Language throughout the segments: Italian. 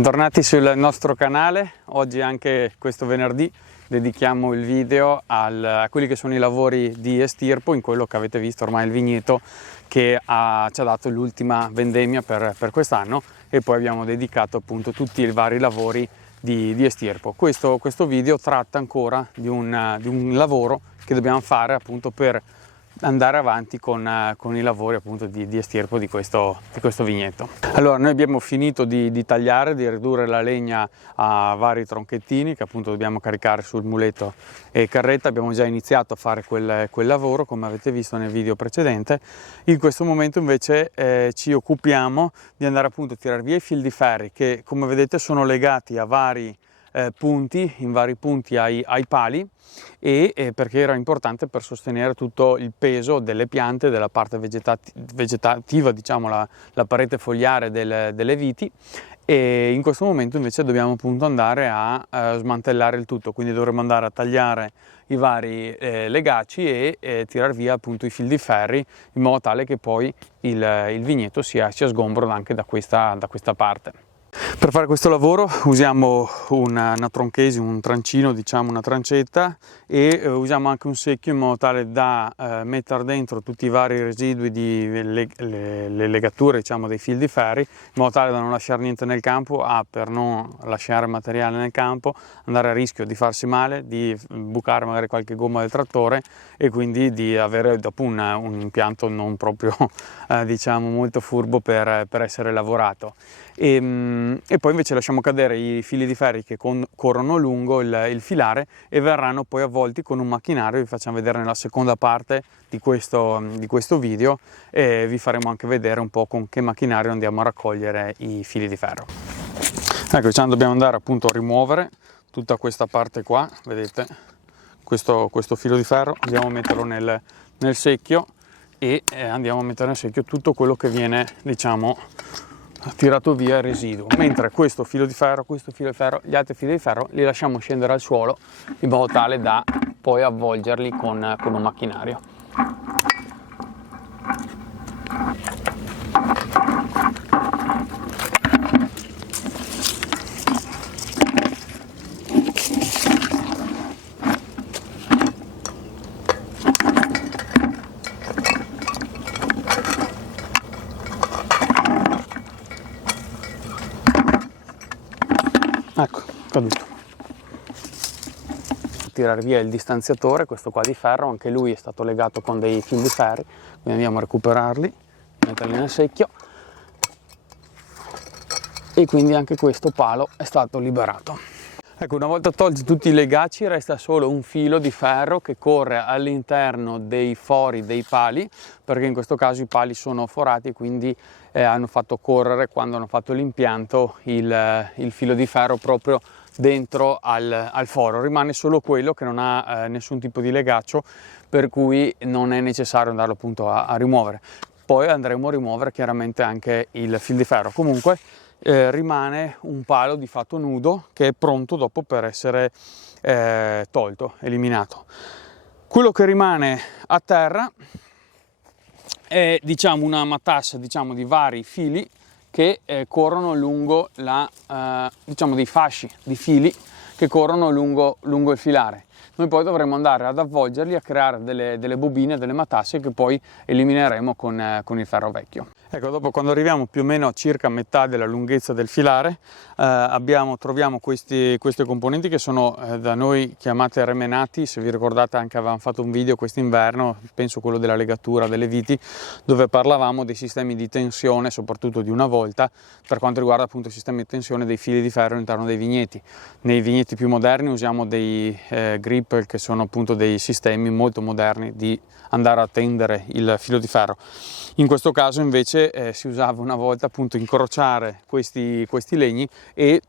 Bentornati sul nostro canale. Oggi, anche questo venerdì, dedichiamo il video a quelli che sono i lavori di estirpo in quello che avete visto ormai, il vigneto che ci ha dato l'ultima vendemmia per quest'anno, e poi abbiamo dedicato appunto tutti i vari lavori di estirpo. Questo video tratta ancora di un lavoro che dobbiamo fare appunto per andare avanti con i lavori appunto di estirpo di questo vigneto. Allora, noi abbiamo finito di tagliare, di ridurre la legna a vari tronchettini che appunto dobbiamo caricare sul muletto e carretta. Abbiamo già iniziato a fare quel lavoro, come avete visto nel video precedente. In questo momento invece ci occupiamo di andare appunto a tirare via i fil di ferri che, come vedete, sono legati a vari punti, in vari punti ai pali, e perché era importante per sostenere tutto il peso delle piante, della parte vegetativa, diciamo la parete fogliare delle viti. E in questo momento invece dobbiamo appunto andare a smantellare il tutto, quindi dovremo andare a tagliare i vari legacci e tirar via appunto i fil di ferri, in modo tale che poi il vigneto sia sgombro anche da questa parte. Per fare questo lavoro usiamo una tronchesi, un trancino, diciamo una trancetta, e usiamo anche un secchio in modo tale da mettere dentro tutti i vari residui le legature, diciamo, dei fil di ferri, in modo tale da non lasciare niente nel campo, per non lasciare materiale nel campo, andare a rischio di farsi male, di bucare magari qualche gomma del trattore, e quindi di avere dopo un impianto non proprio diciamo molto furbo per essere lavorato. E poi invece lasciamo cadere i fili di ferri che corrono lungo il filare e verranno poi avvolti con un macchinario. Vi facciamo vedere nella seconda parte di questo video, e vi faremo anche vedere un po' con che macchinario andiamo a raccogliere i fili di ferro. Ecco, diciamo, dobbiamo andare appunto a rimuovere tutta questa parte qua, vedete, questo filo di ferro, andiamo a metterlo nel secchio, e andiamo a mettere nel secchio tutto quello che viene, diciamo, tirato via il residuo, mentre questo filo di ferro, gli altri fili di ferro li lasciamo scendere al suolo, in modo tale da poi avvolgerli con un macchinario. Ecco, caduto. Tirare via il distanziatore, questo qua di ferro, anche lui è stato legato con dei fil di ferri, quindi andiamo a recuperarli, metterli nel secchio, e quindi anche questo palo è stato liberato. Ecco, una volta tolti tutti i legacci resta solo un filo di ferro che corre all'interno dei fori dei pali, perché in questo caso i pali sono forati, quindi hanno fatto correre, quando hanno fatto l'impianto, il filo di ferro proprio dentro al foro. Rimane solo quello che non ha nessun tipo di legaccio, per cui non è necessario andarlo appunto a rimuovere. Poi andremo a rimuovere chiaramente anche il fil di ferro. Comunque rimane un palo di fatto nudo, che è pronto dopo per essere tolto, eliminato. Quello che rimane a terra è, diciamo, una matassa, diciamo, di vari fili che corrono lungo diciamo, dei fasci di fili che corrono lungo il filare. Noi poi dovremo andare ad avvolgerli, a creare delle bobine, delle matasse che poi elimineremo con il ferro vecchio. Ecco, dopo, quando arriviamo più o meno a circa metà della lunghezza del filare, troviamo queste componenti che sono da noi chiamate remenati. Se vi ricordate, anche avevamo fatto un video quest'inverno, penso quello della legatura delle viti, dove parlavamo dei sistemi di tensione, soprattutto di una volta, per quanto riguarda appunto il sistema di tensione dei fili di ferro all'interno dei vigneti. Nei vigneti più moderni usiamo dei grip, che sono appunto dei sistemi molto moderni di andare a tendere il filo di ferro. In questo caso invece si usava una volta appunto incrociare questi legni e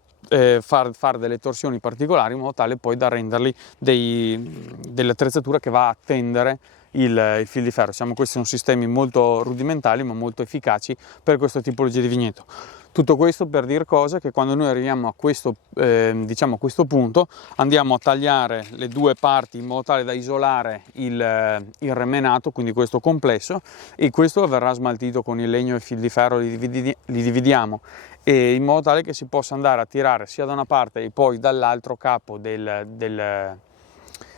fare delle torsioni particolari, in modo tale poi da renderli dell'attrezzatura che va a tendere il fil di ferro. Diciamo, questi sono sistemi molto rudimentali ma molto efficaci per questa tipologia di vigneto. Tutto questo per dire cosa? Che quando noi arriviamo a questo, diciamo a questo punto, andiamo a tagliare le due parti in modo tale da isolare il remenato, quindi questo complesso, e questo verrà smaltito con il legno e il fil di ferro, li dividiamo e in modo tale che si possa andare a tirare sia da una parte e poi dall'altro capo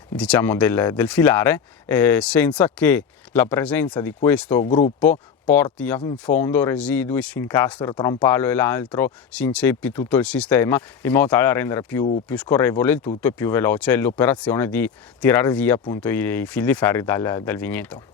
diciamo del filare, senza che la presenza di questo gruppo porti in fondo residui, si incastri tra un palo e l'altro, si inceppi tutto il sistema, in modo tale da rendere più scorrevole il tutto e più veloce l'operazione di tirare via appunto i fili di ferri dal vigneto.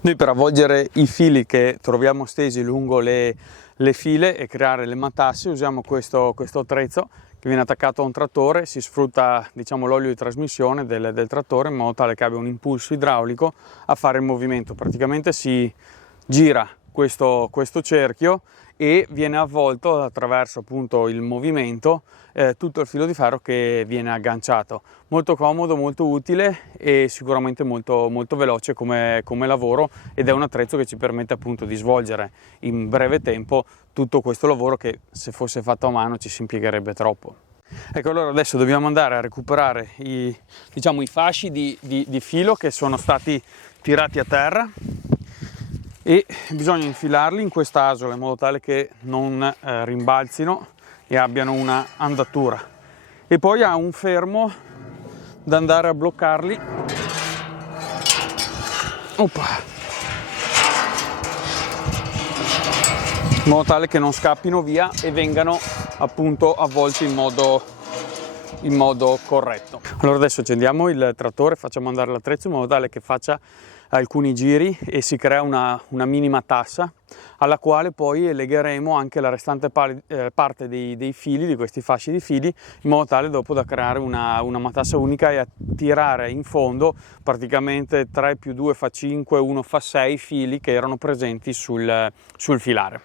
Noi per avvolgere i fili che troviamo stesi lungo le file e creare le matasse usiamo questo attrezzo che viene attaccato a un trattore, si sfrutta diciamo l'olio di trasmissione del trattore in modo tale che abbia un impulso idraulico a fare il movimento. Praticamente si gira questo cerchio e viene avvolto attraverso appunto il movimento tutto il filo di ferro che viene agganciato. Molto comodo, molto utile e sicuramente molto veloce come lavoro, ed è un attrezzo che ci permette appunto di svolgere in breve tempo tutto questo lavoro che se fosse fatto a mano ci si impiegherebbe troppo. Ecco, allora adesso dobbiamo andare a recuperare i fasci di filo che sono stati tirati a terra e bisogna infilarli in questa asola in modo tale che non rimbalzino e abbiano una andatura, e poi ha un fermo da andare a bloccarli. Oppa. In modo tale che non scappino via e vengano appunto avvolti in modo corretto. Allora adesso accendiamo il trattore, facciamo andare l'attrezzo in modo tale che faccia alcuni giri e si crea una minima tassa alla quale poi legheremo anche la restante parte dei fili, di questi fasci di fili, in modo tale dopo da creare una matassa unica e a tirare in fondo praticamente 3 più 2 fa 5, 1 fa 6 fili che erano presenti sul filare.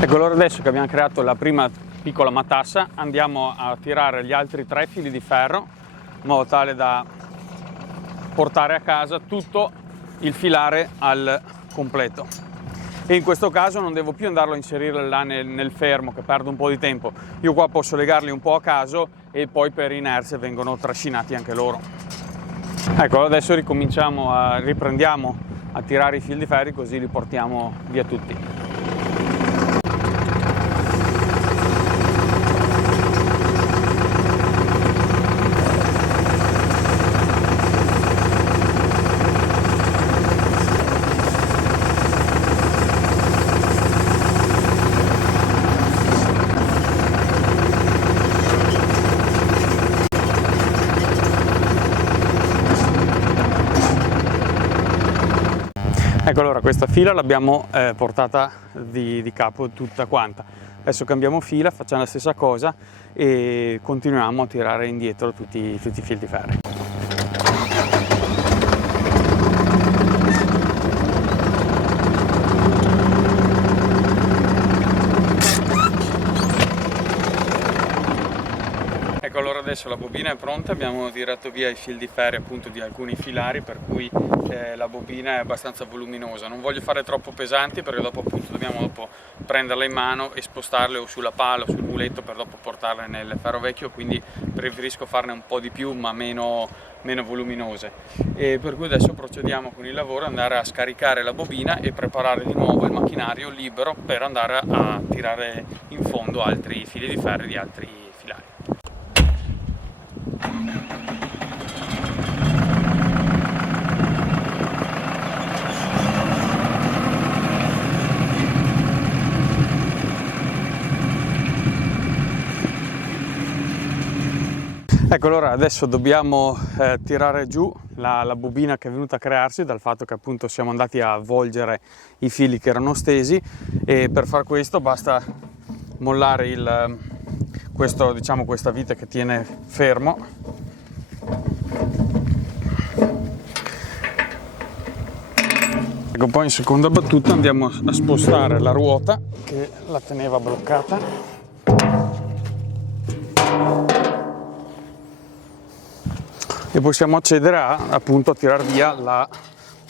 Ecco, allora adesso che abbiamo creato la prima piccola matassa andiamo a tirare gli altri 3 fili di ferro in modo tale da portare a casa tutto il filare al completo, e in questo caso non devo più andarlo a inserire là nel fermo che perdo un po' di tempo. Io qua posso legarli un po' a caso e poi per inerzia vengono trascinati anche loro. Ecco, adesso riprendiamo a tirare i fili di ferro così li portiamo via tutti. Ecco, allora questa fila l'abbiamo portata di capo tutta quanta. Adesso cambiamo fila, facciamo la stessa cosa e continuiamo a tirare indietro tutti i fili di ferro. Ecco, allora adesso la bobina è pronta, abbiamo tirato via i fili di ferro appunto di alcuni filari, per cui la bobina è abbastanza voluminosa. Non voglio fare troppo pesanti perché dopo appunto dobbiamo prenderla in mano e spostarle o sulla pala o sul muletto per dopo portarle nel ferro vecchio, quindi preferisco farne un po' di più ma meno voluminose, e per cui adesso procediamo con il lavoro, andare a scaricare la bobina e preparare di nuovo il macchinario libero per andare a tirare in fondo altri fili di ferro di altri filari. Ecco, allora adesso dobbiamo tirare giù la bobina che è venuta a crearsi dal fatto che appunto siamo andati a avvolgere i fili che erano stesi, e per far questo basta mollare questa vite che tiene fermo. Ecco, poi in seconda battuta andiamo a spostare la ruota che la teneva bloccata. E possiamo accedere appunto a tirar via la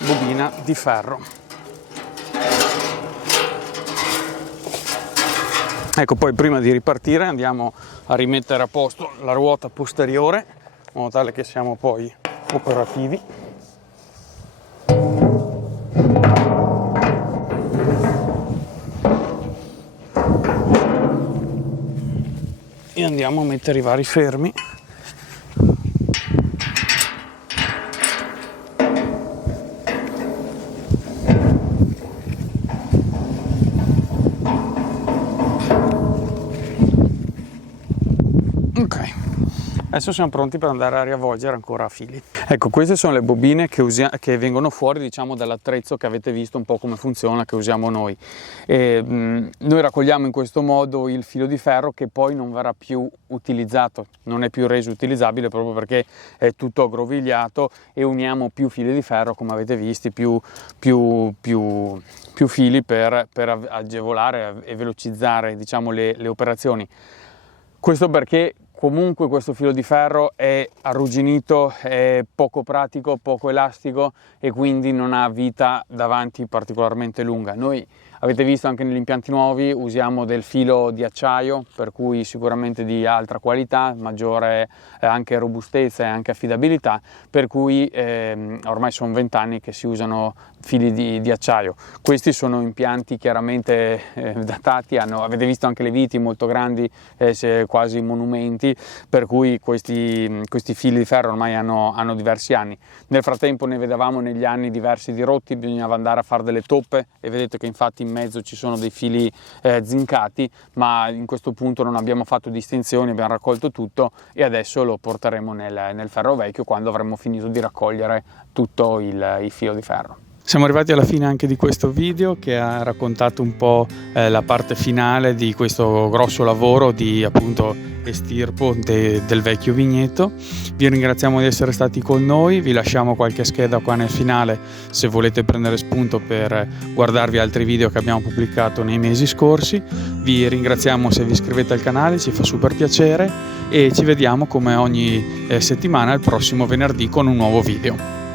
bobina di ferro. Ecco, poi prima di ripartire andiamo a rimettere a posto la ruota posteriore in modo tale che siamo poi operativi. E andiamo a mettere i vari fermi. Ok, adesso siamo pronti per andare a riavvolgere ancora a fili. Ecco, queste sono le bobine che vengono fuori, diciamo, dall'attrezzo che avete visto un po' come funziona, che usiamo noi. Noi raccogliamo in questo modo il filo di ferro che poi non verrà più utilizzato, non è più reso utilizzabile proprio perché è tutto aggrovigliato, e uniamo più fili di ferro, come avete visto, più fili per agevolare e velocizzare, diciamo, le operazioni. Questo perché comunque questo filo di ferro è arrugginito, è poco pratico, poco elastico e quindi non ha vita davanti particolarmente lunga. Noi, avete visto anche negli impianti nuovi, usiamo del filo di acciaio, per cui sicuramente di alta qualità, maggiore anche robustezza e anche affidabilità, per cui ormai sono 20 anni che si usano fili di acciaio. Questi sono impianti chiaramente datati, avete visto anche le viti molto grandi, quasi monumenti, per cui questi fili di ferro ormai hanno diversi anni. Nel frattempo ne vedevamo negli anni diversi dirotti, bisognava andare a fare delle toppe e vedete che infatti in mezzo ci sono dei fili zincati, ma in questo punto non abbiamo fatto distinzioni, abbiamo raccolto tutto e adesso lo porteremo nel ferro vecchio quando avremo finito di raccogliere tutto il filo di ferro. Siamo arrivati alla fine anche di questo video che ha raccontato un po' la parte finale di questo grosso lavoro di appunto estirpo del vecchio vigneto. Vi ringraziamo di essere stati con noi, vi lasciamo qualche scheda qua nel finale se volete prendere spunto per guardarvi altri video che abbiamo pubblicato nei mesi scorsi. Vi ringraziamo se vi iscrivete al canale, ci fa super piacere, e ci vediamo come ogni settimana il prossimo venerdì con un nuovo video.